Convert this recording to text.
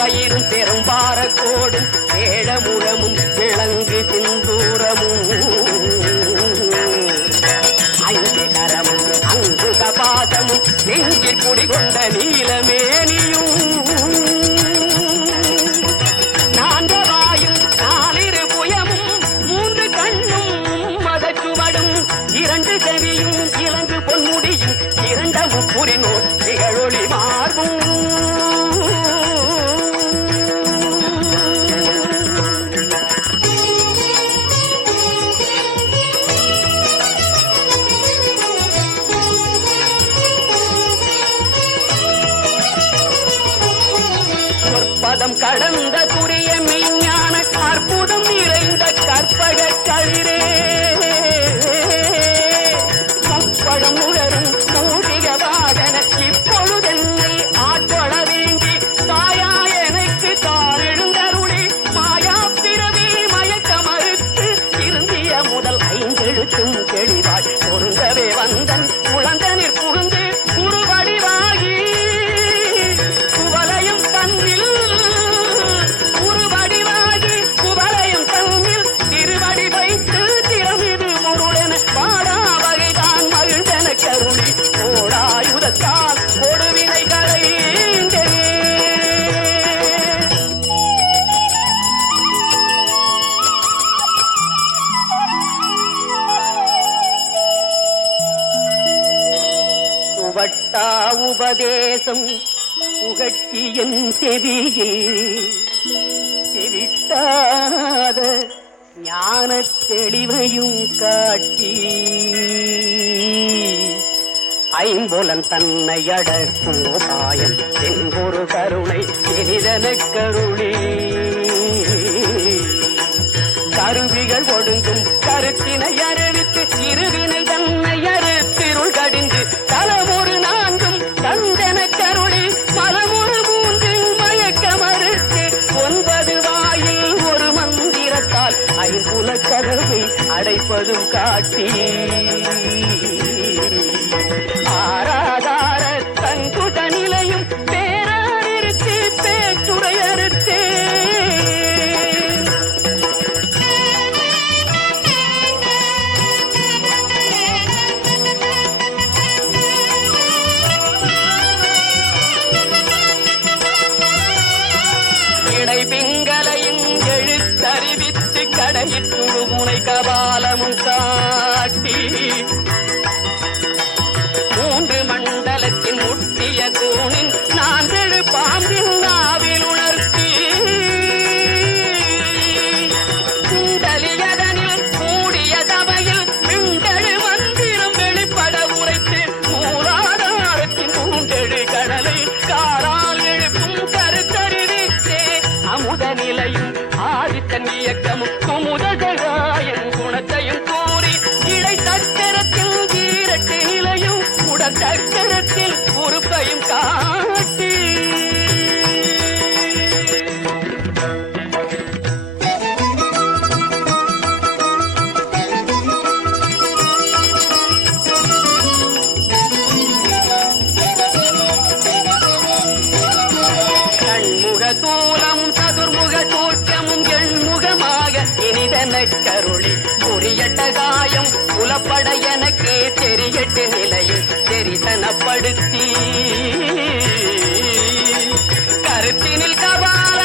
பயிரும் பெரும்பாரக்கோடும் ஏழமுழமும் விளங்கு சிந்தூரமும் ஐந்து கரமும் அங்கு கபாசமும் நெஞ்சில் குடிகொண்ட நீலமேனியும் நான்கவாயும் நாலிரு புயமும் மூன்று கண்ணும் மதச்சுவடும் இரண்டு செவியும் இலங்கு பொன்முடியும் இரண்டமும் புரிநூல் திகழொளி மார்பும் பதம் கடந்த துரிய மெய்ஞான அற்புதம் நிறைந்த கற்பக களிரே முப்பழம் உலரும் மூடிக வாகன இப்பொழுதென்னை ஆட்கொள்ள வேண்டி தாயா எனக்கு தாரெழுந்தருளி மாயா பிறவி மயக்க மறுத்து இருந்திய முதல் ஐந்தெழுத்தும் தெளிவாய் பொருந்தவே வந்தன் குழந்தனிற் புகுந்து குருவடிவாகி குவலையும் தன்னில் வட்டா உபதேசம் புகட்டி என் செவியில் செவிட்டாத ஞான தெளிவையும் காட்டி ஐம்புலன் தன்னை அடக்கும் உபாயம் என்பொரு கருணை எனிதன கருளி கருவிகள் ஒடுங்கும் கருத்தினை அறிவித்து இருவினை தன்னை அறுத்திருள் கடிந்து தலமொரு நான்கும் தந்தன கருளி பலமுறு மூன்று மயக்க மறுத்து 9 வாயில் ஒரு மந்திரத்தால் ஐம்புல கதவை அடைப்பதும் காட்டி ஆராதார தங்குட நிலையும் பேராரிருத்து பேச்சுரையறுத்து பிங்களையும் எழுத்தறிவித்து கடையிற்று முனை கபாலமும் காட்டி 3 மண்டலத்தின் முட்டிய தூணின் 4 பாம்பின் நாவில் உணர்த்தி குண்டலியதனில் கூடிய சபையில் விண்டழு மந்திரம் வெளிப்பட உரைத்து மூலாதாரத்தின் 3 கடலை காரால் எழுப்பும் கருத்தறிவித்தே அமுத நிலையும் ஆதித்தன் இயக்கமும் குமுதகாயன் குணத்தையும் கூறி இடை சக்கரத்தில் ஈரட்டு நிலையும் உடன் சக்கரத்தில் பொறுப்பையும் காட்டி கண்முக தூலமும் சதுர்முக சூற்றமும் எண்முகமாக இனிதன கருளி புரியட்ட காயம் புலப்பட எனக்கு தெரியட்டு நிலையில் தெரிசனப்படுத்தி கருத்தினில் கபால